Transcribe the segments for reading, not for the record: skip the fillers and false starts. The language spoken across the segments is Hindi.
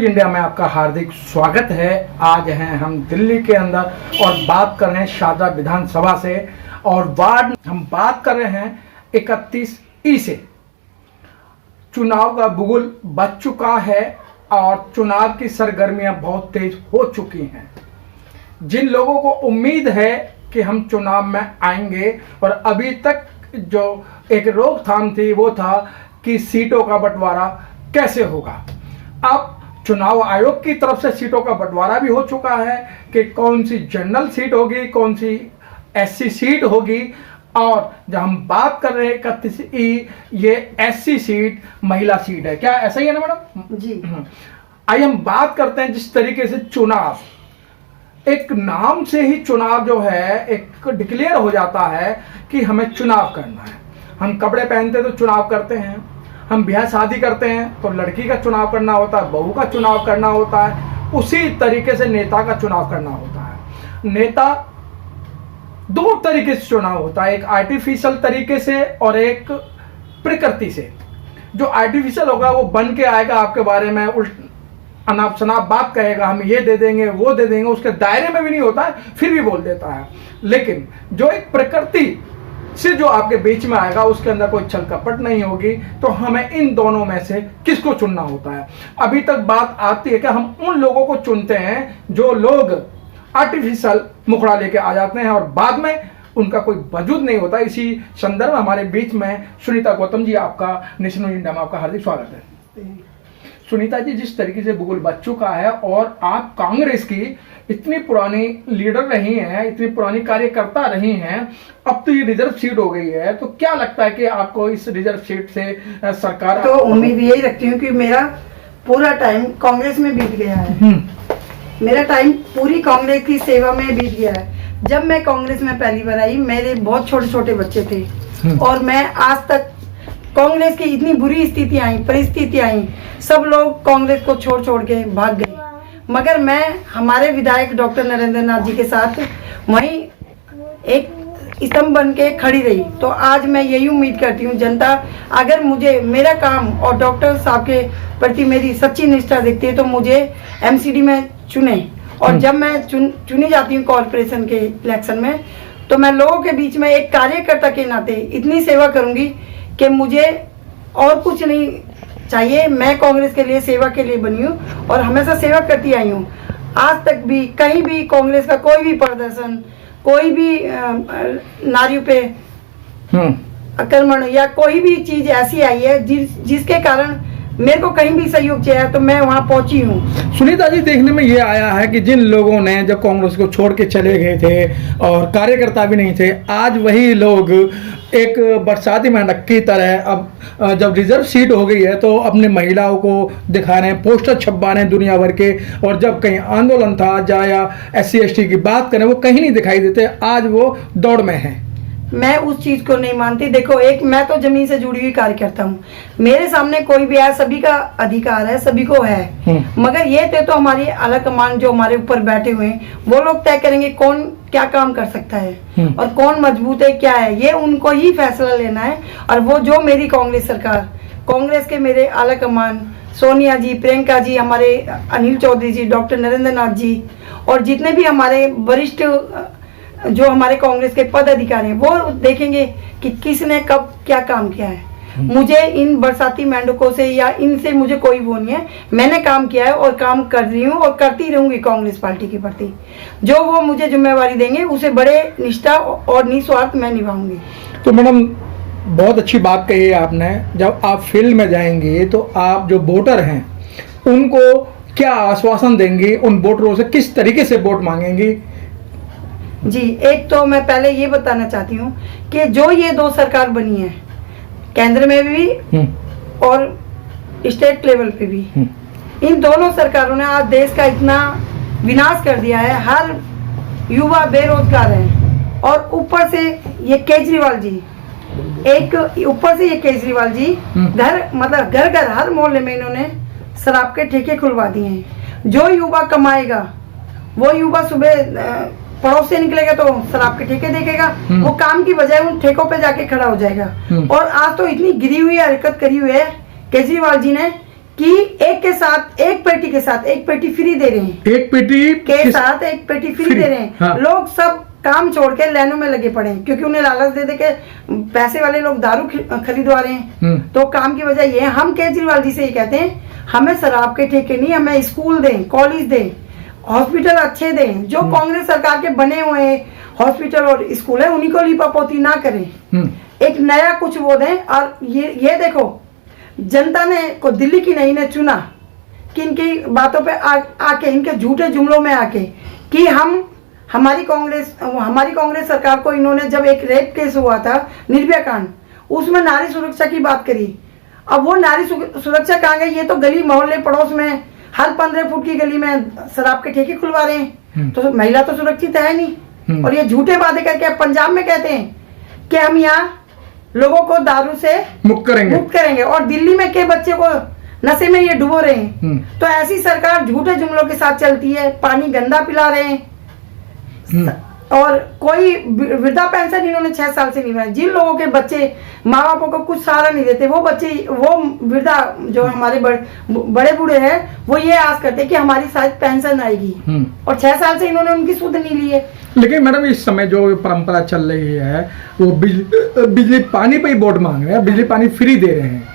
न्यूज इंडिया में आपका हार्दिक स्वागत है। आज हैं हम दिल्ली के अंदर और बात कर रहे हैं शारदा विधानसभा से और वार्ड हम बात कर रहे हैं 31E से। चुनाव का बुगुल बच चुका है और चुनाव की सरगर्मियां बहुत तेज हो चुकी हैं। जिन लोगों को उम्मीद है कि हम चुनाव में आएंगे और अभी तक जो एक रोकथाम थी वो था कि सीटों का बंटवारा कैसे होगा। अब चुनाव आयोग की तरफ से सीटों का बंटवारा भी हो चुका है कि कौन सी जनरल सीट होगी, कौन सी एससी सीट होगी। और जब हम बात कर रहे हैं 31E, ये एससी सीट महिला सीट है, क्या ऐसा ही है ना मैडम जी? आइए हम बात करते हैं जिस तरीके से चुनाव, एक नाम से ही चुनाव जो है एक डिक्लेयर हो जाता है कि हमें चुनाव करना है। हम कपड़े पहनते तो चुनाव करते हैं, हम ब्याह शादी करते हैं तो लड़की का चुनाव करना होता है, बहू का चुनाव करना होता है। उसी तरीके से नेता का चुनाव करना होता है। नेता दो तरीके से चुनाव होता है, एक आर्टिफिशियल तरीके से और एक प्रकृति से। जो आर्टिफिशियल होगा वो बन के आएगा, आपके बारे में अनाप शनाप बात कहेगा, हम ये दे देंगे वो दे देंगे, उसके दायरे में भी नहीं होता है फिर भी बोल देता है। लेकिन जो एक प्रकृति से जो आपके बीच में आएगा उसके अंदर कोई छल कपट नहीं होगी। तो हमें इन दोनों में से किसको चुनना होता है। अभी तक बात आती है कि हम उन लोगों को चुनते हैं जो लोग आर्टिफिशियल मुखड़ा लेके आ जाते हैं और बाद में उनका कोई वजूद नहीं होता। इसी संदर्भ में हमारे बीच में सुनीता गौतम जी, आपका नेशनल इंडिया में आपका हार्दिक स्वागत है। सुनीता जी, जिस तरीके से बुगुल बच चुका है और आप कांग्रेस की इतनी पुरानी लीडर रही हैं, इतनी पुरानी कार्यकर्ता रही हैं, अब तो ये रिजर्व सीट हो गई है, तो क्या लगता है कि आपको इस रिजर्व सीट से सरकार? तो उम्मीद यही रखती हूँ कि मेरा पूरा टाइम कांग्रेस में बीत गया है। मेरा टाइम पूरी कांग्रेस की सेवा में बीत गया है। जब मैं कांग्रेस में पहली बार आई, मेरे बहुत छोटे छोटे बच्चे थे और मैं आज तक कांग्रेस की इतनी बुरी स्थिति आई, परिस्थिति आई, सब लोग कांग्रेस को छोड़ छोड़ के भाग गए, मगर मैं हमारे विधायक डॉक्टर नरेंद्र नाथ जी के साथ वहीं एक स्तंभ बन के खड़ी रही। तो आज मैं यही उम्मीद करती हूँ, जनता अगर मुझे मेरा काम और डॉक्टर साहब के प्रति मेरी सच्ची निष्ठा देखती है तो मुझे एमसीडी में चुने। और जब मैं चुनी जाती हूँ कॉर्पोरेशन के इलेक्शन में, तो मैं लोगों के बीच में एक कार्यकर्ता के नाते इतनी सेवा करूँगी कि मुझे और कुछ नहीं चाहिए। मैं कांग्रेस के लिए, सेवा के लिए बनी हूँ और हमेशा सेवा करती आई हूँ। आज तक भी कहीं भी कांग्रेस का कोई भी प्रदर्शन, कोई भी नारियों पे आक्रमण या कोई भी चीज ऐसी आई है जिसके कारण मेरे को कहीं भी सहयोग चाहिए तो मैं वहां पहुंची हूँ। सुनीता जी, देखने में ये आया है कि जिन लोगों ने जब कांग्रेस को छोड़ के चले गए थे और कार्यकर्ता भी नहीं थे, आज वही लोग एक बरसाती मेंढक की तरह अब जब रिजर्व सीट हो गई है तो अपने महिलाओं को दिखा रहे हैं, पोस्टर छपवा रहे हैं दुनिया भर के। और जब कहीं आंदोलन था या SC ST की बात करें, वो कहीं नहीं दिखाई देते, आज वो दौड़ में हैं। मैं उस चीज को नहीं मानती। देखो, एक मैं तो जमीन से जुड़ी हुई कार्यकर्ता हूँ, मेरे सामने कोई भी है, सभी का अधिकार है, सभी को है। मगर ये तो हमारी आला कमान जो हमारे ऊपर बैठे हुए हैं, वो लोग तय करेंगे कौन क्या काम कर सकता है और कौन मजबूत है, क्या है, ये उनको ही फैसला लेना है। और वो जो मेरी कांग्रेस सरकार, कांग्रेस के मेरे आला कमान सोनिया जी, प्रियंका जी, हमारे अनिल चौधरी जी, डॉक्टर नरेंद्र नाथ जी और जितने भी हमारे वरिष्ठ जो हमारे कांग्रेस के पद अधिकारी हैं, वो देखेंगे कि किसने कब क्या काम किया है। मुझे इन बरसाती मेंढकों से या इनसे मुझे कोई वो नहीं है। मैंने काम किया है और काम कर रही हूँ और करती रहूंगी कांग्रेस पार्टी के प्रति। जो वो मुझे जिम्मेवारी देंगे उसे बड़े निष्ठा और निस्वार्थ मैं निभाऊंगी। तो मैडम, बहुत अच्छी बात कही है आपने। जब आप फील्ड में जाएंगे तो आप जो वोटर हैं उनको क्या आश्वासन देंगे, उन वोटरों से किस तरीके से वोट मांगेंगी? जी, एक तो मैं पहले ये बताना चाहती हूँ कि जो ये दो सरकार बनी है, केंद्र में भी और स्टेट लेवल पे भी, इन दोनों सरकारों ने आज देश का इतना विनाश कर दिया है। हर युवा बेरोजगार है और ऊपर से ये केजरीवाल जी, घर घर हर मोहल्ले में इन्होंने शराब के ठेके खुलवा दिए हैं। जो युवा कमाएगा वो युवा सुबह पड़ोस से निकलेगा तो शराब के ठेके देखेगा, वो काम की बजाय उन ठेकों पे जाके खड़ा हो जाएगा। और आज तो इतनी गिरी हुई हरकत करी हुई है केजरीवाल जी ने कि एक पेटी के साथ एक पेटी फ्री दे रहे हैं, एक पेटी के साथ एक पेटी फ्री दे रहे हैं। हाँ। लोग सब काम छोड़ के लाइनों में लगे पड़े हैं, क्योंकि उन्हें लालच दे दे के पैसे वाले लोग दारू खरीदवा रहे हैं। तो काम की वजह ये है, हम केजरीवाल जी से ये कहते हैं, हमें शराब के ठेके नहीं, हमें स्कूल दें, कॉलेज दें, हॉस्पिटल अच्छे दें। जो कांग्रेस सरकार के बने हुए हॉस्पिटल और स्कूल है उन्हीं को लीपापोती ना करें, एक नया कुछ वो दें। और ये देखो, जनता ने को दिल्ली की नहीं ने चुना कि इनकी बातों पे आके, इनके झूठे जुमलों में आके, कि हमारी कांग्रेस सरकार को इन्होंने, जब एक रेप केस हुआ था निर्भया कांड, उसमें नारी सुरक्षा की बात करी। अब वो नारी सुरक्षा कहाँ गई? ये तो गली मोहल्ले पड़ोस में हर 15 फुट की गली में शराब के ठेके खुलवा रहे हैं। तो महिला तो सुरक्षित है नहीं। और ये झूठे वादे करके पंजाब में कहते हैं कि हम यहाँ लोगों को दारू से मुक्त करेंगे और दिल्ली में के बच्चे को नशे में ये डुबो रहे हैं। तो ऐसी सरकार झूठे जुमलों के साथ चलती है, पानी गंदा पिला रहे हैं। और कोई वृद्धा पेंशन इन्होंने 6 साल से नहीं बनाई। जिन लोगों के बच्चे माँ बापों को कुछ सहारा नहीं देते, वो बच्चे, वो वृद्धा जो हमारे बड़े बूढ़े हैं, वो ये आस करते कि हमारी शायद पेंशन आएगी, और 6 साल से इन्होंने उनकी सुध नहीं ली है। लेकिन मैडम इस समय जो परंपरा चल रही है, वो बिजली पानी पे ही वोट मांग रहे हैं, बिजली पानी फ्री दे रहे हैं।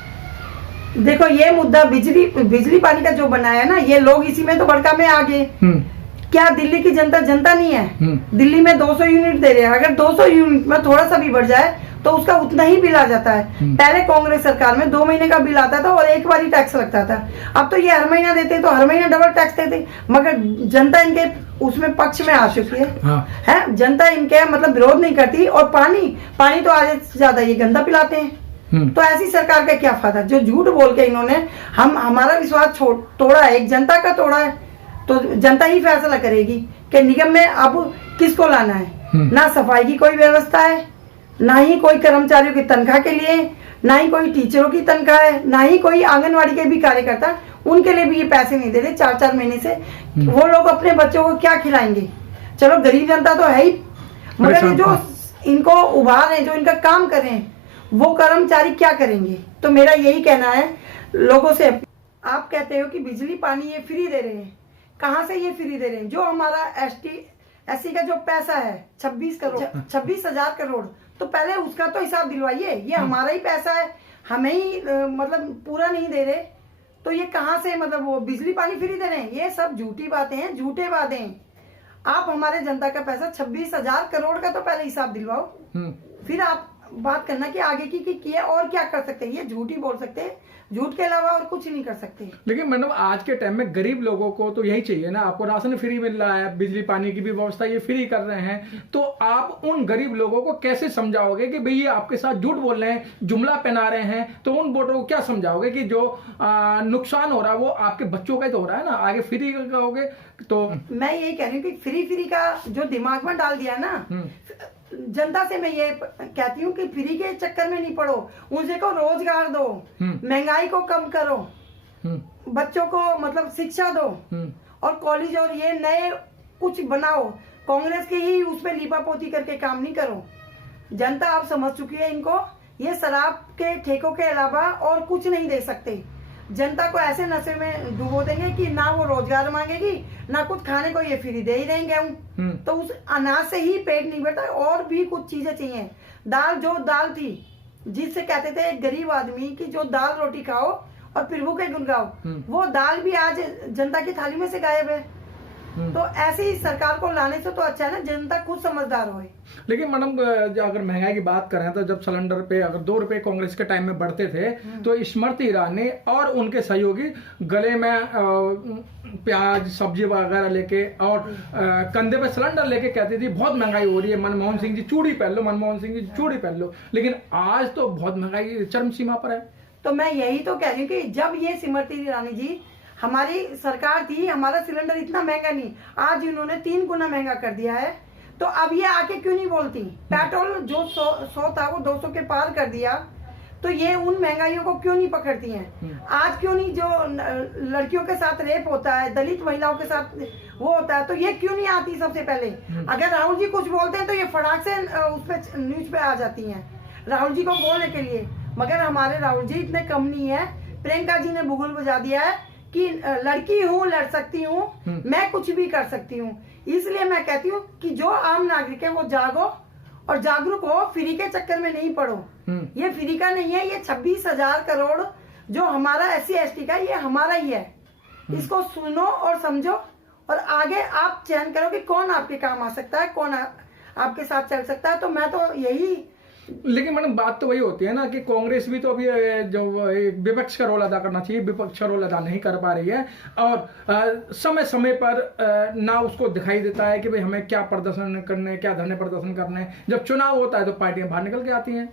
देखो, ये मुद्दा बिजली पानी का जो बनाया है ना, ये लोग इसी में तो भड़का में आ गए। क्या दिल्ली की जनता नहीं है? दिल्ली में 200 यूनिट दे रहे हैं। अगर 200 यूनिट में थोड़ा सा भी बढ़ जाए तो उसका उतना ही बिल आ जाता है। पहले कांग्रेस सरकार में 2 महीने का बिल आता था और एक बार ही टैक्स लगता था। अब तो ये हर महीना देते, तो हर महीना डबल टैक्स देते। मगर जनता इनके उसमें पक्ष में आ चुकी है। जनता इनके मतलब विरोध नहीं करती। और पानी तो आज से ज्यादा ये गंदा पिलाते हैं। तो ऐसी सरकार का क्या फायदा, जो झूठ बोल के इन्होंने हमारा विश्वास तोड़ा है, एक जनता का तोड़ा है। तो जनता ही फैसला करेगी कि निगम में अब किसको लाना है। ना सफाई की कोई व्यवस्था है, ना ही कोई कर्मचारियों की तनख्वाह के लिए, ना ही कोई टीचरों की तनख्वाह है, ना ही कोई आंगनवाड़ी के भी कार्यकर्ता, उनके लिए भी ये पैसे नहीं दे रहे 4-4 महीने से। वो लोग अपने बच्चों को क्या खिलाएंगे? चलो, गरीब जनता तो है ही, मगर ये जो इनको उभार है, जो इनका काम कर रहे हैं, वो कर्मचारी क्या करेंगे? तो मेरा यही कहना है लोगों से। आप कहते हो कि बिजली पानी ये फ्री दे रहे हैं, कहाँ से ये फ्री दे रहे हैं? जो हमारा SC का जो पैसा है 26,000 करोड़, तो पहले उसका तो हिसाब दिलवाइए। ये हमारा ही पैसा है, हमें ही मतलब पूरा नहीं दे रहे, तो ये कहाँ से मतलब वो बिजली पानी फ्री दे रहे हैं? ये सब झूठी बातें हैं, झूठे वादे हैं। आप हमारे जनता का पैसा 26,000 करोड़ का तो पहले हिसाब दिलवाओ, फिर आप बात करना कि आगे की किया और क्या कर सकते हैं। ये झूठ ही बोल सकते हैं, झूठ के अलावा और कुछ नहीं कर सकते। लेकिन मैडम, आज के टाइम में गरीब लोगों को तो यही चाहिए ना, आपको राशन फ्री मिल रहा है, बिजली पानी की भी व्यवस्था ये फ्री कर रहे हैं, तो आप उन गरीब लोगों को कैसे समझाओगे कि भैया आपके साथ झूठ बोल रहे हैं, जुमला पहना रहे हैं? तो उन वोटरों को क्या समझाओगे कि जो नुकसान हो रहा है वो आपके बच्चों का ही तो हो रहा है ना? आगे फ्री कहोगे तो मैं यही कह रही हूँ कि फ्री का जो दिमाग में डाल दिया ना, जनता से मैं ये कहती हूँ कि फ्री के चक्कर में नहीं पड़ो, उनसे को रोजगार दो, महंगाई को कम करो, बच्चों को मतलब शिक्षा दो, और कॉलेज और ये नए कुछ बनाओ। कांग्रेस के ही उस पर लीपापोती करके काम नहीं करो। जनता अब समझ चुकी है इनको, ये शराब के ठेकों के अलावा और कुछ नहीं दे सकते। जनता को ऐसे नशे में डुबो देंगे कि ना वो रोजगार मांगेगी, ना कुछ खाने को, ये फ्री दे ही देंगे गेहूं। तो उस अनाज से ही पेट नहीं भरता, और भी कुछ चीजें चाहिए। दाल थी जिससे कहते थे एक गरीब आदमी की जो दाल रोटी खाओ और प्रभु के गुण गाओ, वो दाल भी आज जनता की थाली में से गायब है। तो ऐसी सरकार को लाने से तो अच्छा है ना, जनता खुद समझदार होए। लेकिन मैडम, अगर महंगाई की बात करें तो जब सिलेंडर पे अगर 2 रुपए कांग्रेस के टाइम में बढ़ते थे, तो स्मृति ईरानी और उनके सहयोगी गले में प्याज सब्जी वगैरह लेके और कंधे पे सिलेंडर लेके कहती थी बहुत महंगाई हो रही है, मनमोहन सिंह जी चूड़ी पहन लो, मनमोहन सिंह जी चूड़ी पहन लो। लेकिन आज तो बहुत महंगाई चरम सीमा पर है। तो मैं यही तो कह रही हूँ कि जब ये स्मृति ईरानी जी हमारी सरकार थी, हमारा सिलेंडर इतना महंगा नहीं, आज इन्होंने 3 गुना महंगा कर दिया है। तो अब ये आके क्यों नहीं बोलती? पेट्रोल जो 100 था वो 200 के पार कर दिया, तो ये उन महंगाइयों को क्यों नहीं पकड़ती हैं? आज क्यों नहीं, जो लड़कियों के साथ रेप होता है, दलित महिलाओं के साथ वो होता है, तो ये क्यों नहीं आती सबसे पहले? अगर राहुल जी कुछ बोलते हैं तो ये फटाक से उस पर न्यूज पे आ जाती हैं राहुल जी को बोलने के लिए। मगर हमारे राहुल जी इतने कम नहीं है प्रियंका जी ने बुगुल बजा दिया है कि लड़की हूँ, लड़ सकती हूँ, मैं कुछ भी कर सकती हूँ। इसलिए मैं कहती हूँ कि जो आम नागरिक है वो जागो और जागरूक हो, फ्री के चक्कर में नहीं पड़ो। ये फ्री का नहीं है, ये 26,000 करोड़ जो हमारा SC/ST का, ये हमारा ही है। इसको सुनो और समझो और आगे आप चयन करो कि कौन आपके काम आ सकता है, कौन आपके साथ चल सकता है। तो मैं तो यही, लेकिन मैडम बात तो वही होती है ना कि कांग्रेस भी तो अभी जो विपक्ष का रोल अदा करना चाहिए, विपक्ष का रोल अदा नहीं कर पा रही है और समय समय पर ना उसको दिखाई देता है कि भाई हमें क्या प्रदर्शन करने, क्या धरने प्रदर्शन करने। जब चुनाव होता है तो पार्टियां बाहर निकल के आती हैं।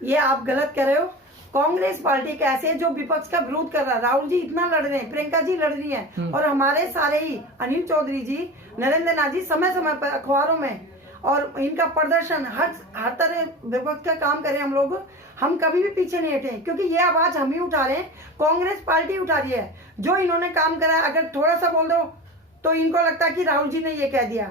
ये आप गलत कह रहे हो। कांग्रेस पार्टी कैसे है जो विपक्ष का विरोध कर रहा है? राहुल जी इतना लड़ रहे हैं, प्रियंका जी लड़ रही हैं और हमारे सारे ही अनिल चौधरी जी, नरेंद्र नाथ जी समय समय पर अखबारों में और इनका प्रदर्शन हर तरह विपक्ष का काम करें हम लोग। हम कभी भी पीछे नहीं हटे क्योंकि ये आवाज हम ही उठा रहे हैं, कांग्रेस पार्टी उठा रही है। जो इन्होंने काम करा है, अगर थोड़ा सा बोल दो तो इनको लगता है कि राहुल जी ने ये कह दिया,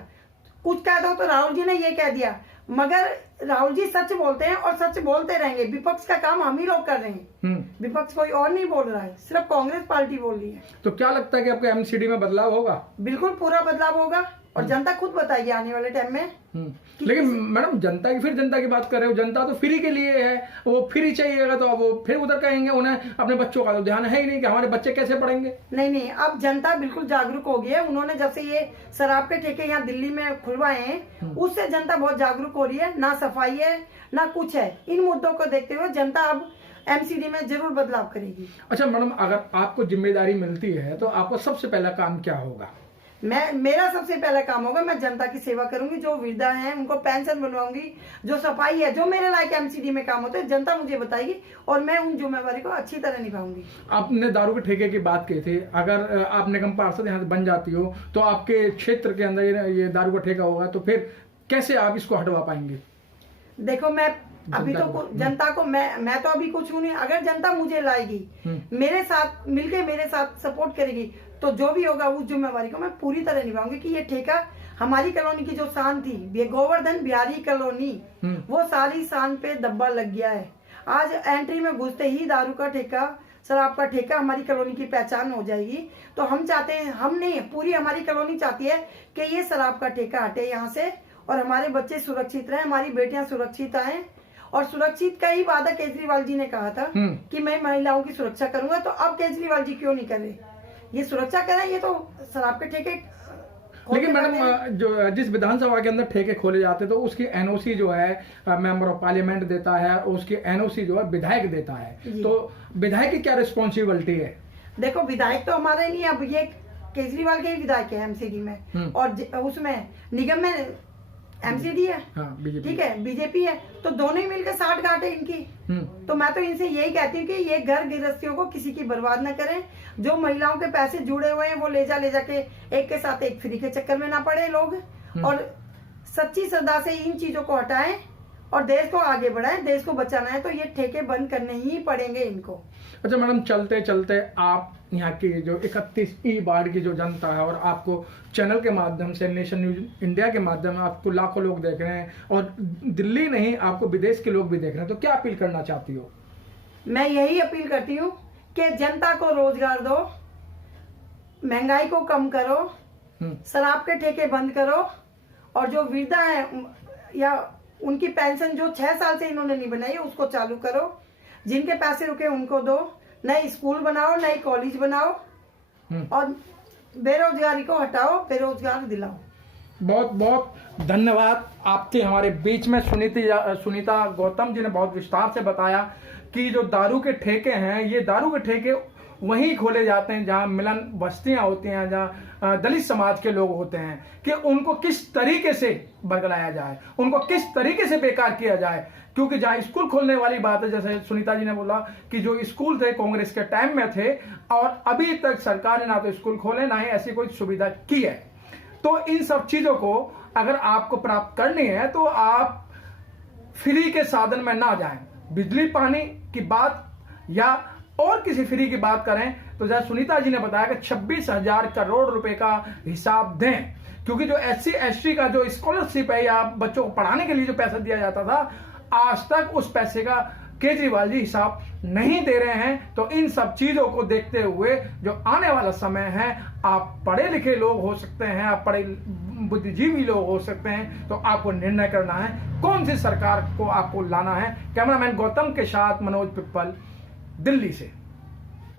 कुछ कह दो तो राहुल जी ने ये कह दिया। मगर राहुल जी सच बोलते हैं और सच बोलते रहेंगे। विपक्ष का काम हम ही लोग कर रहे हैं, विपक्ष कोई और नहीं बोल रहा है, सिर्फ कांग्रेस पार्टी बोल रही है। तो क्या लगता है कि आपके MCD में बदलाव होगा? बिल्कुल पूरा बदलाव होगा और जनता खुद बताएगी आने वाले टाइम में। लेकिन मैडम जनता की बात कर रहे हो, जनता तो फ्री के लिए है, वो फ्री चाहिएगा तो वो फिर उधर कहेंगे, उन्हें अपने बच्चों का तो ध्यान है ही नहीं कि हमारे बच्चे कैसे पढ़ेंगे। नहीं, अब जनता बिल्कुल जागरूक हो गई है। उन्होंने जब से ये शराब के ठेके यहाँ दिल्ली में खुलवाए हैं, उससे जनता बहुत जागरूक हो रही है। ना सफाई है ना कुछ है। इन मुद्दों को देखते हुए जनता अब MCD में जरूर बदलाव करेगी। अच्छा मैडम, अगर आपको जिम्मेदारी मिलती है तो आपको सबसे पहला काम क्या होगा? मेरा सबसे पहला काम होगा, मैं जनता की सेवा करूंगी। जो वृद्धा हैं उनको पेंशन बनवाऊंगी, जो सफाई है, जो मेरे लायक MCD में काम होता है जनता मुझे बताएगी और मैं उन जिम्मेवारी को अच्छी तरह निभाऊंगी। आपने दारू के ठेके की बात की थी, अगर आप निगम पार्षद यहाँ से बन जाती हो तो आपके क्षेत्र के अंदर ये दारू का ठेका होगा, तो फिर कैसे आप इसको हटवा पाएंगे? देखो मैं अभी तो जनता को मैं तो अभी कुछ हूँ नहीं। अगर जनता मुझे लाएगी, मेरे साथ मिलके मेरे साथ सपोर्ट करेगी, तो जो भी होगा उस जिम्मेवारी को मैं पूरी तरह निभाऊंगी कि ये ठेका हमारी कॉलोनी की जो शान थी, गोवर्धन बिहारी कॉलोनी, वो सारी शान पे दब्बा लग गया है। आज एंट्री में घुसते ही दारू का ठेका, शराब का ठेका हमारी कॉलोनी की पहचान हो जाएगी। तो हम चाहते हैं, हम नहीं, पूरी हमारी कॉलोनी चाहती है कि ये शराब का ठेका हटे यहाँ से और हमारे बच्चे सुरक्षित रहे, हमारी बेटियां सुरक्षित आए। और सुरक्षित का ही वादा केजरीवाल जी ने कहा था कि मैं महिलाओं की सुरक्षा करूंगा। तो अब केजरीवाल जी क्यों नहीं कर रहे? ये सुरक्षा करें, ये तो शराब के ठेके। लेकिन मैडम, जो जिस विधानसभा के अंदर ठेके खोले जाते तो उसकी NOC जो है मेंबर ऑफ पार्लियामेंट देता है, उसकी NOC जो है विधायक देता है। तो विधायक की क्या रिस्पॉन्सिबिलिटी है? देखो विधायक तो हमारे नहीं, अब ये केजरीवाल के ही विधायक है MCD में, और उसमें निगम में MCD है, ठीक है, BJP है, तो दोनों ही मिलकर 60 गांठ है इनकी। तो मैं तो इनसे यही कहती हूँ कि ये घर गृहस्थियों को किसी की बर्बाद न करें। जो महिलाओं के पैसे जुड़े हुए हैं वो ले जा के एक के साथ एक फ्री के चक्कर में ना पड़े लोग, और सच्ची श्रद्धा से इन चीजों को हटाएं और देश को आगे बढ़ाएं। देश को बचाना है तो ये ठेके बंद करने ही पड़ेंगे इनको। अच्छा मैडम, चलते चलते आप यहाँ की जो 31 वार्ड की जो जनता है, और आपको चैनल के माध्यम से, नेशन न्यूज इंडिया के माध्यम से आपको लाखों लोग देख रहे हैं और दिल्ली नहीं आपको विदेश के लोग भी देख रहे हैं, तो क्या अपील करना चाहती हो? मैं यही अपील करती हूँ कि जनता को रोजगार दो, महंगाई को कम करो, शराब के ठेके बंद करो, और जो वृद्धा है या उनकी पेंशन जो 6 साल से इन्होंने नहीं बनाई उसको चालू करो। जिनके पैसे रुके उनको दो, नए स्कूल बनाओ, नए कॉलेज बनाओ और बेरोजगारी को हटाओ, बेरोजगार दिलाओ। बहुत बहुत धन्यवाद। आप थे हमारे बीच में सुनीता गौतम जी ने बहुत विस्तार से बताया कि जो दारू के ठेके हैं, ये दारू के ठेके वहीं खोले जाते हैं जहां मिलन बस्तियां होती हैं, जहां दलित समाज के लोग होते हैं, कि उनको किस तरीके से बरगलाया जाए, उनको किस तरीके से बेकार किया जाए। क्योंकि जहां स्कूल खोलने वाली बात है, जैसे सुनीता जी ने बोला कि जो स्कूल थे कांग्रेस के टाइम में थे और अभी तक सरकार ने ना तो स्कूल खोले ना ही ऐसी कोई सुविधा की है। तो इन सब चीजों को अगर आपको प्राप्त करनी है तो आप फ्री के साधन में ना जाएं। बिजली पानी की बात या और किसी फ्री की बात करें तो जैसे सुनीता जी ने बताया कि 26,000 करोड़ रुपए का हिसाब दें, क्योंकि जो SC/ST का जो स्कॉलरशिप है या बच्चों को पढ़ाने के लिए जो पैसा दिया जाता था, आज तक उस पैसे का केजरीवाल जी हिसाब नहीं दे रहे हैं। तो इन सब चीजों को देखते हुए जो आने वाला समय है, आप पढ़े लिखे लोग हो सकते हैं, आप पढ़े बुद्धिजीवी लोग हो सकते हैं, तो आपको निर्णय करना है कौन सी सरकार को आपको लाना है। कैमरामैन गौतम के साथ मनोज पिप्पल, दिल्ली से।